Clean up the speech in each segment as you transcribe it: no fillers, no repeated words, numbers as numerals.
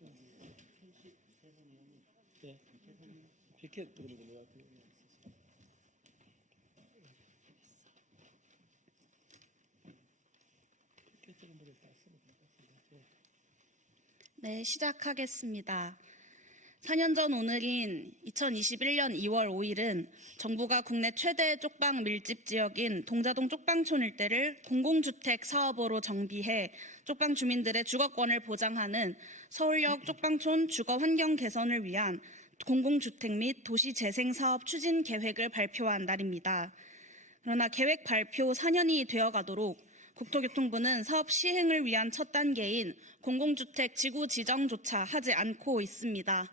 네. 피켓 그런 거 같아요. 네, 시작하겠습니다. 4년 전 오늘인 2021년 2월 5일은 정부가 국내 최대 쪽방 밀집 지역인 동자동 쪽방촌 일대를 공공주택 사업으로 정비해 쪽방 주민들의 주거권을 보장하는 서울역 쪽방촌 주거 환경 개선을 위한 공공주택 및 도시재생 사업 추진 계획을 발표한 날입니다. 그러나 계획 발표 4년이 되어가도록 국토교통부는 사업 시행을 위한 첫 단계인 공공주택 지구 지정조차 하지 않고 있습니다.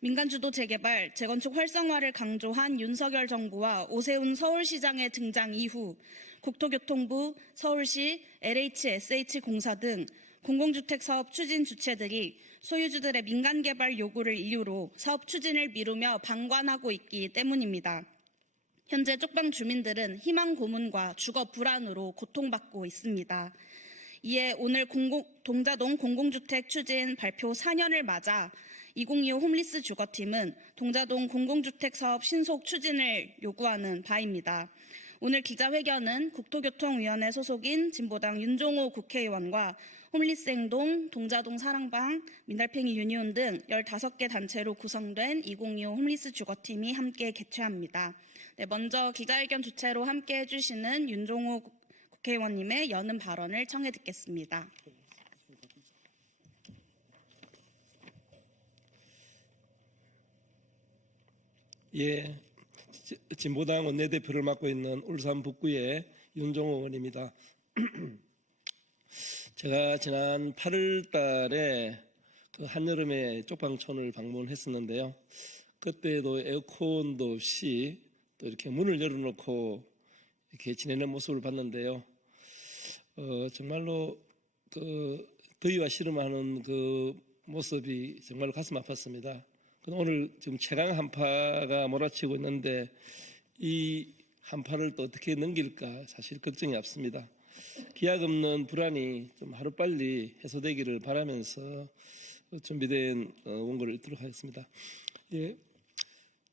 민간주도 재개발, 재건축 활성화를 강조한 윤석열 정부와 오세훈 서울시장의 등장 이후 국토교통부, 서울시, LHSH공사 등 공공주택 사업 추진 주체들이 소유주들의 민간개발 요구를 이유로 사업 추진을 미루며 방관하고 있기 때문입니다. 현재 쪽방 주민들은 희망 고문과 주거 불안으로 고통받고 있습니다. 이에 오늘 동자동 공공주택 추진 발표 4년을 맞아 2025 홈리스 주거팀은 동자동 공공주택 사업 신속 추진을 요구하는 바입니다. 오늘 기자회견은 국토교통위원회 소속인 진보당 윤종호 국회의원과 홈리스행동, 동자동 사랑방, 민달팽이 유니온 등 15개 단체로 구성된 2025 홈리스 주거팀이 함께 개최합니다. 네, 먼저 기자회견 주최로 함께 해주시는 윤종호 국회의원님의 여는 발언을 청해 듣겠습니다. 예, 진보당 원내대표를 맡고 있는 울산 북구의 윤종호 의원입니다. 제가 지난 8월 달에 그 한여름에 쪽방촌을 방문했었는데요. 그때도 에어컨도 없이 또 이렇게 문을 열어놓고 이렇게 지내는 모습을 봤는데요. 정말로 그 더위와 씨름하는 그 모습이 정말 가슴 아팠습니다. 오늘 지금 최강 한파가 몰아치고 있는데 이 한파를 또 어떻게 넘길까 사실 걱정이 앞섭니다. 기약 없는 불안이 좀 하루빨리 해소되기를 바라면서 준비된 원고를 읽도록 하겠습니다. 예,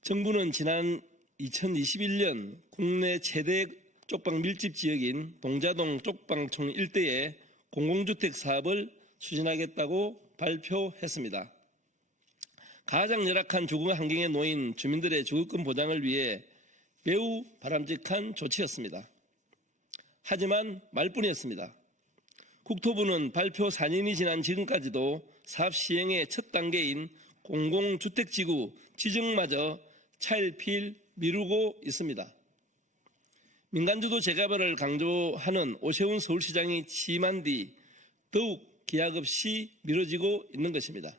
정부는 지난 2021년 국내 최대 쪽방 밀집 지역인 동자동 쪽방촌 일대에 공공주택 사업을 추진하겠다고 발표했습니다. 가장 열악한 주거 환경에 놓인 주민들의 주거권 보장을 위해 매우 바람직한 조치였습니다. 하지만 말뿐이었습니다. 국토부는 발표 4년이 지난 지금까지도 사업 시행의 첫 단계인 공공주택지구 지정마저 차일피일 미루고 있습니다. 민간주도 재개발을 강조하는 오세훈 서울시장이 취임한 뒤 더욱 기약 없이 미뤄지고 있는 것입니다.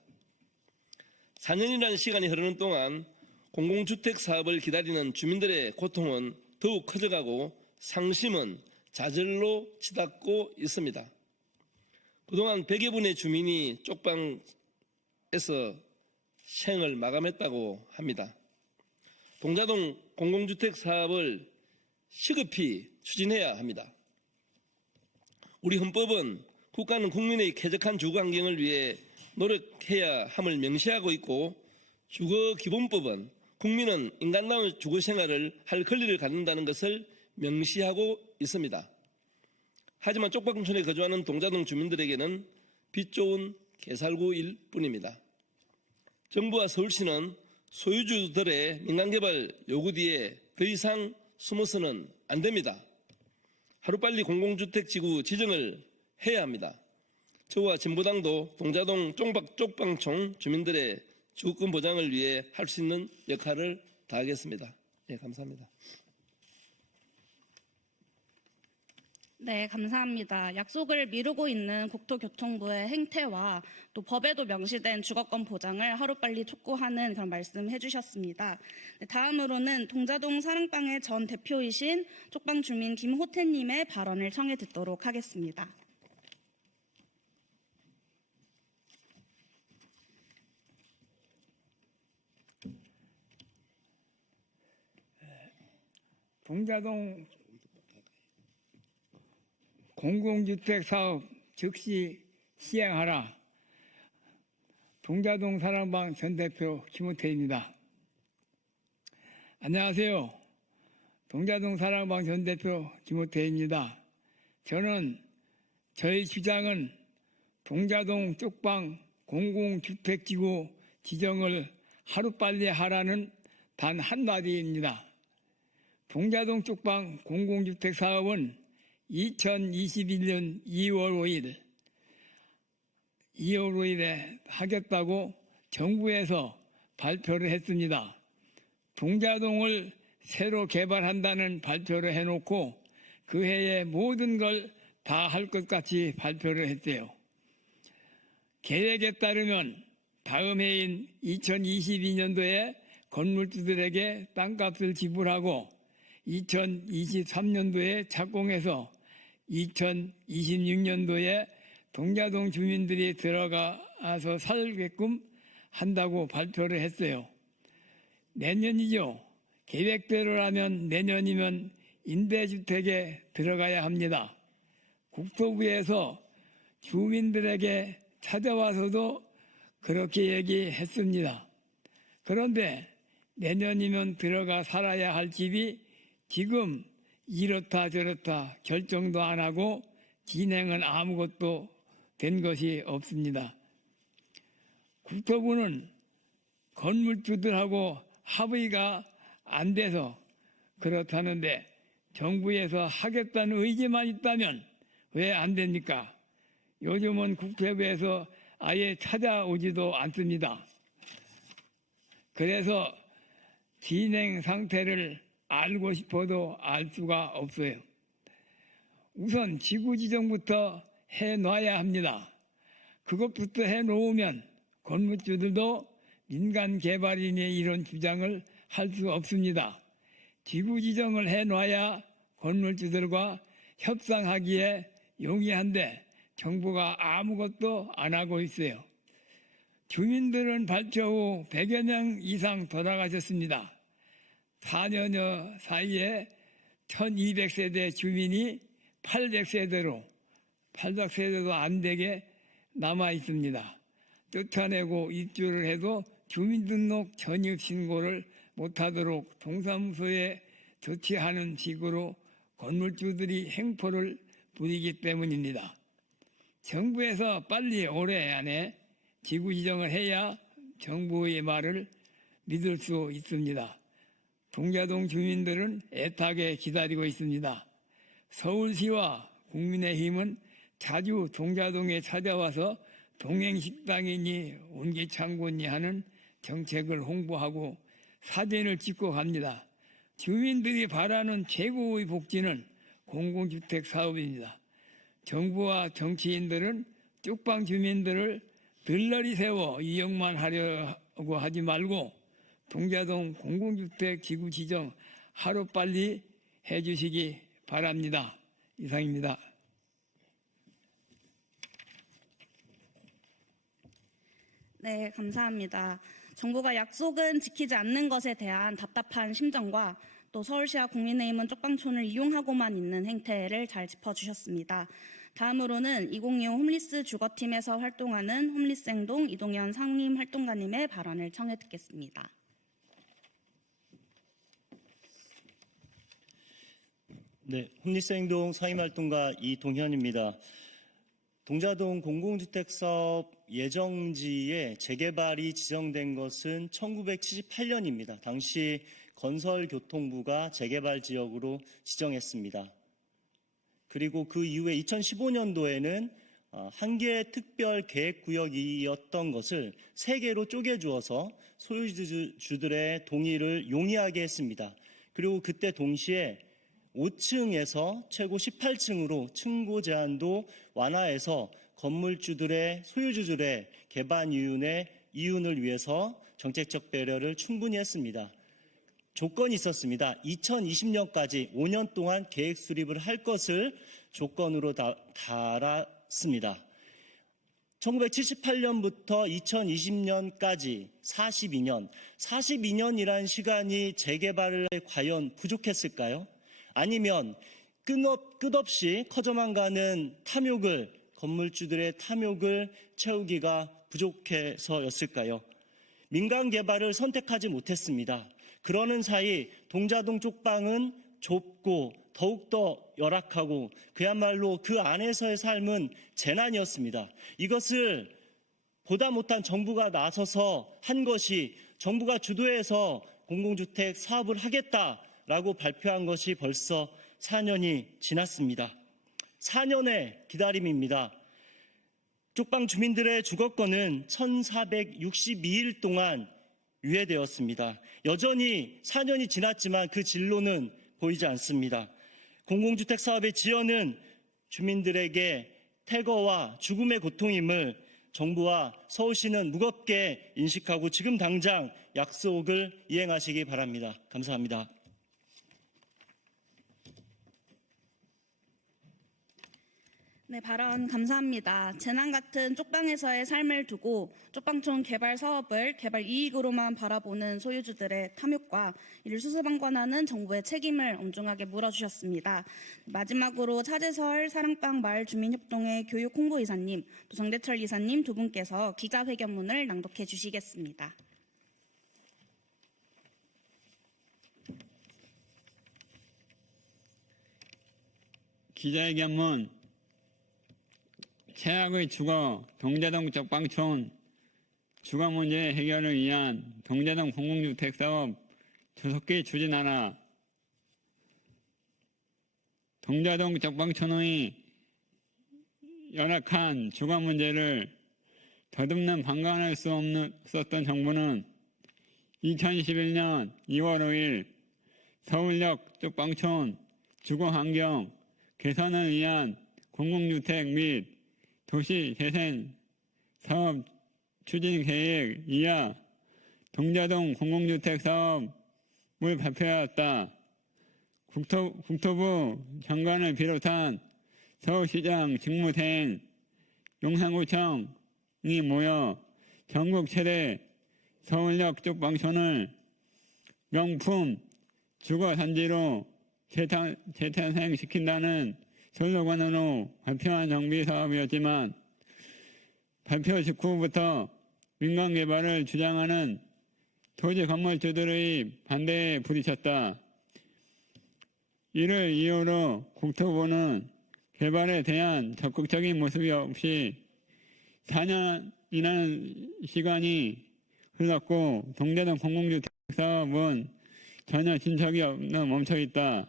4년이라는 시간이 흐르는 동안 공공주택 사업을 기다리는 주민들의 고통은 더욱 커져가고 상심은 좌절로 치닫고 있습니다. 그동안 100여 분의 주민이 쪽방에서 생을 마감했다고 합니다. 동자동 공공주택 사업을 시급히 추진해야 합니다. 우리 헌법은 국가는 국민의 쾌적한 주거 환경을 위해 노력해야 함을 명시하고 있고 주거기본법은 국민은 인간다운 주거생활을 할 권리를 갖는다는 것을 명시하고 있습니다. 하지만 쪽방촌에 거주하는 동자동 주민들에게는 빛 좋은 개살구일 뿐입니다. 정부와 서울시는 소유주들의 민간개발 요구 뒤에 더 이상 숨어서는 안 됩니다. 하루빨리 공공주택지구 지정을 해야 합니다. 저와 진보당도 동자동 쪽방촌 주민들의 주거권 보장을 위해 할 수 있는 역할을 다하겠습니다. 네, 감사합니다. 네, 감사합니다. 약속을 미루고 있는 국토교통부의 행태와 또 법에도 명시된 주거권 보장을 하루빨리 촉구하는 그런 말씀 해주셨습니다. 네, 다음으로는 동자동 사랑방의 전 대표이신 쪽방 주민 김호태님의 발언을 청해 듣도록 하겠습니다. 동자동 공공주택 사업 즉시 시행하라. 동자동 사랑방 전 대표 김우태입니다. 안녕하세요. 동자동 사랑방 전 대표 김우태입니다. 저희 주장은 동자동 쪽방 공공주택지구 지정을 하루빨리 하라는 단 한마디입니다. 동자동 쪽방 공공주택 사업은 2021년 2월 5일에 하겠다고 정부에서 발표를 했습니다. 동자동을 새로 개발한다는 발표를 해놓고 그 해에 모든 걸 다 할 것 같이 발표를 했대요. 계획에 따르면 다음 해인 2022년도에 건물주들에게 땅값을 지불하고 2023년도에 착공해서 2026년도에 동자동 주민들이 들어가서 살게끔 한다고 발표를 했어요. 내년이죠. 계획대로라면 내년이면 임대주택에 들어가야 합니다. 국토부에서 주민들에게 찾아와서도 그렇게 얘기했습니다. 그런데 내년이면 들어가 살아야 할 집이 지금 이렇다 저렇다 결정도 안 하고 진행은 아무것도 된 것이 없습니다. 국토부는 건물주들하고 합의가 안 돼서 그렇다는데 정부에서 하겠다는 의지만 있다면 왜 안 됩니까? 요즘은 국토부에서 아예 찾아오지도 않습니다. 그래서 진행 상태를 알고 싶어도 알 수가 없어요. 우선 지구 지정부터 해놔야 합니다. 그것부터 해놓으면 건물주들도 민간 개발인의 이런 주장을 할 수 없습니다. 지구 지정을 해놔야 건물주들과 협상하기에 용이한데 정부가 아무것도 안 하고 있어요. 주민들은 발표 후 100여 명 이상 돌아가셨습니다. 4년여 사이에 1200세대 주민이 800세대도 안 되게 남아 있습니다. 쫓아내고 입주를 해도 주민등록 전입신고를 못하도록 동사무소에 조치하는 식으로 건물주들이 행포를 부리기 때문입니다. 정부에서 빨리 올해 안에 지구 지정을 해야 정부의 말을 믿을 수 있습니다. 동자동 주민들은 애타게 기다리고 있습니다. 서울시와 국민의힘은 자주 동자동에 찾아와서 동행식당이니 온기창고니 하는 정책을 홍보하고 사진을 찍고 갑니다. 주민들이 바라는 최고의 복지는 공공주택 사업입니다. 정부와 정치인들은 쪽방 주민들을 들러리 세워 이용만 하려고 하지 말고 동자동 공공주택 지구 지정 하루빨리 해주시기 바랍니다. 이상입니다. 네, 감사합니다. 정부가 약속은 지키지 않는 것에 대한 답답한 심정과 또 서울시와 국민의힘은 쪽방촌을 이용하고만 있는 행태를 잘 짚어주셨습니다. 다음으로는 2025 홈리스 주거팀에서 활동하는 홈리스행동 이동현 상임활동가님의 발언을 청해 듣겠습니다. 네, 홈리스행동 상임활동가 이동현입니다. 동자동 공공주택사업 예정지에 재개발이 지정된 것은 1978년입니다. 당시 건설교통부가 재개발 지역으로 지정했습니다. 그리고 그 이후에 2015년도에는 한 개의 특별 계획구역이었던 것을 3개로 쪼개주어서 소유주들의 동의를 용이하게 했습니다. 그리고 그때 동시에 5층에서 최고 18층으로 층고 제한도 완화해서 건물주들의 소유주들의 개발 이윤을 위해서 정책적 배려를 충분히 했습니다. 조건이 있었습니다. 2020년까지 5년 동안 계획 수립을 할 것을 조건으로 달았습니다. 1978년부터 2020년까지 42년이라는 시간이 재개발에 과연 부족했을까요? 아니면 끝없이 커져만 가는 탐욕을 건물주들의 탐욕을 채우기가 부족해서였을까요? 민간 개발을 선택하지 못했습니다. 그러는 사이 동자동 쪽방은 좁고 더욱더 열악하고 그야말로 그 안에서의 삶은 재난이었습니다. 이것을 보다 못한 정부가 나서서 한 것이, 정부가 주도해서 공공주택 사업을 하겠다라고 발표한 것이 벌써 4년이 지났습니다. 4년의 기다림입니다. 쪽방 주민들의 주거권은 1462일 동안 유예되었습니다. 여전히 4년이 지났지만 그 진로는 보이지 않습니다. 공공주택 사업의 지연은 주민들에게 태거와 죽음의 고통임을 정부와 서울시는 무겁게 인식하고 지금 당장 약속을 이행하시기 바랍니다. 감사합니다. 네, 발언 감사합니다. 재난 같은 쪽방에서의 삶을 두고 쪽방촌 개발 사업을 개발 이익으로만 바라보는 소유주들의 탐욕과 이를 수수방관하는 정부의 책임을 엄중하게 물어주셨습니다. 마지막으로 차재설 사랑방 마을 주민협동회 교육 홍보이사님, 또 정대철 이사님 두 분께서 기자회견문을 낭독해 주시겠습니다. 기자회견문 최악의 주거 동자동 쪽방촌 주거 문제 해결을 위한 동자동 공공주택 사업 조속히 추진하라. 동자동 쪽방촌의 열악한 주거 문제를 더듬는 방관할 수 없었던 정부는 2021년 2월 5일 서울역 쪽방촌 주거 환경 개선을 위한 공공주택 및 도시재생 사업 추진 계획 이하 동자동 공공주택 사업을 발표하였다. 국토부 장관을 비롯한 서울시장 직무대행 용산구청이 모여 전국 최대 서울역 쪽방촌을 명품 주거단지로 재탄생시킨다는 슬로건으로 발표한 정비 사업이었지만 발표 직후부터 민간 개발을 주장하는 토지 건물주들의 반대에 부딪혔다. 이를 이유로 국토부는 개발에 대한 적극적인 모습이 없이 4년이라는 시간이 흘렀고 동자동 공공주택 사업은 전혀 진척이 없는 멈춰 있다.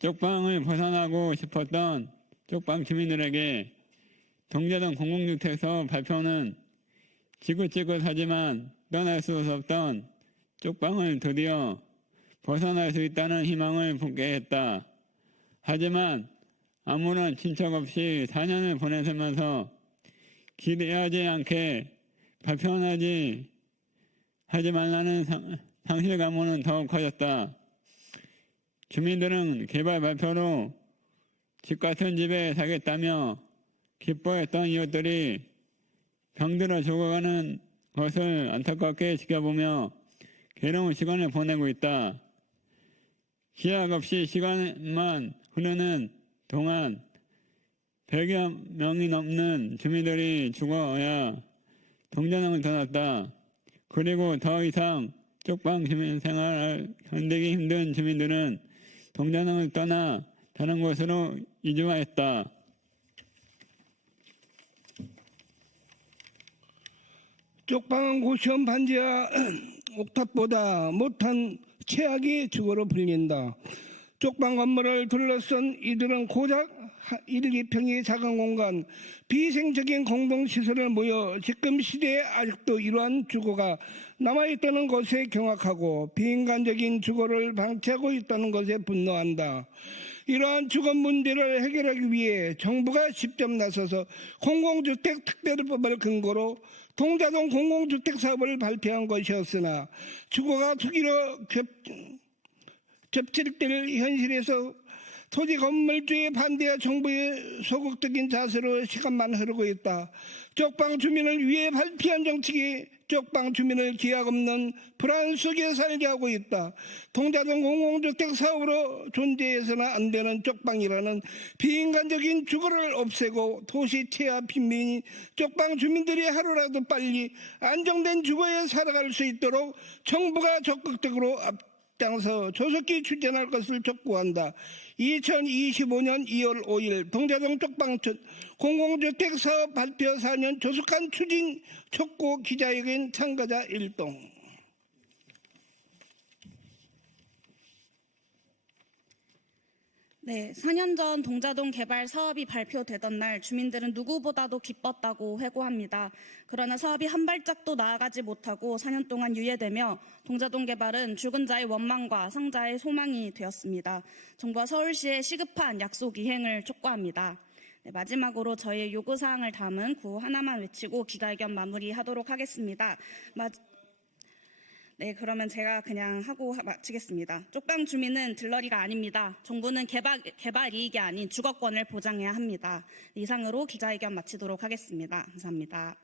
쪽방을 벗어나고 싶었던 쪽방 주민들에게 동자동 공공주택 사업 발표는 지긋지긋하지만 떠날 수 없던 쪽방을 드디어 벗어날 수 있다는 희망을 품게 했다. 하지만 아무런 친척 없이 4년을 보내면서 기대하지 않게 발표하지 말라는 상실감은 더욱 커졌다. 주민들은 개발 발표로 집 같은 집에 살겠다며 기뻐했던 이웃들이 병들어 죽어가는 것을 안타깝게 지켜보며 괴로운 시간을 보내고 있다. 기약 없이 시간만 흐르는 동안 100여 명이 넘는 주민들이 죽어야 동자동을 떠났다. 그리고 더 이상 쪽방 주민 생활을 견디기 힘든 주민들은 동자동을 떠나 다른 곳으로 이주하였다. 쪽방은 고시원 반지하 옥탑보다 못한 최악의 주거로 불린다. 쪽방 건물을 둘러싼 이들은 고작 1~2평의 작은 공간, 비생적인 공동시설을 모여 지금 시대에 아직도 이러한 주거가 남아있다는 것에 경악하고 비인간적인 주거를 방치하고 있다는 것에 분노한다. 이러한 주거 문제를 해결하기 위해 정부가 직접 나서서 공공주택 특별법을 근거로 동자동 공공주택 사업을 발표한 것이었으나 주거가 투기로 접질될 현실에서 토지 건물주의 반대와 정부의 소극적인 자세로 시간만 흐르고 있다. 쪽방 주민을 위해 발표한 정책이 쪽방 주민을 기약 없는 불안 속에 살게 하고 있다. 동자동 공공주택 사업으로 존재해서는 안 되는 쪽방이라는 비인간적인 주거를 없애고 도시 체화 빈민 쪽방 주민들이 하루라도 빨리 안정된 주거에 살아갈 수 있도록 정부가 적극적으로 앞장서 조속히 추진할 것을 촉구한다. 2025년 2월 5일 동자동 쪽방 공공주택 사업 발표 4년 조속한 추진 촉구 기자회견 참가자 1동. 네, 4년 전 동자동 개발 사업이 발표되던 날 주민들은 누구보다도 기뻤다고 회고합니다. 그러나 사업이 한 발짝도 나아가지 못하고 4년 동안 유예되며 동자동 개발은 죽은 자의 원망과 상자의 소망이 되었습니다. 정부와 서울시의 시급한 약속 이행을 촉구합니다. 네, 마지막으로 저희의 요구사항을 담은 구호 하나만 외치고 기자회견 마무리하도록 하겠습니다. 네, 그러면 제가 그냥 하고 마치겠습니다. 쪽방 주민은 들러리가 아닙니다. 정부는 개발 이익이 아닌 주거권을 보장해야 합니다. 이상으로 기자회견 마치도록 하겠습니다. 감사합니다.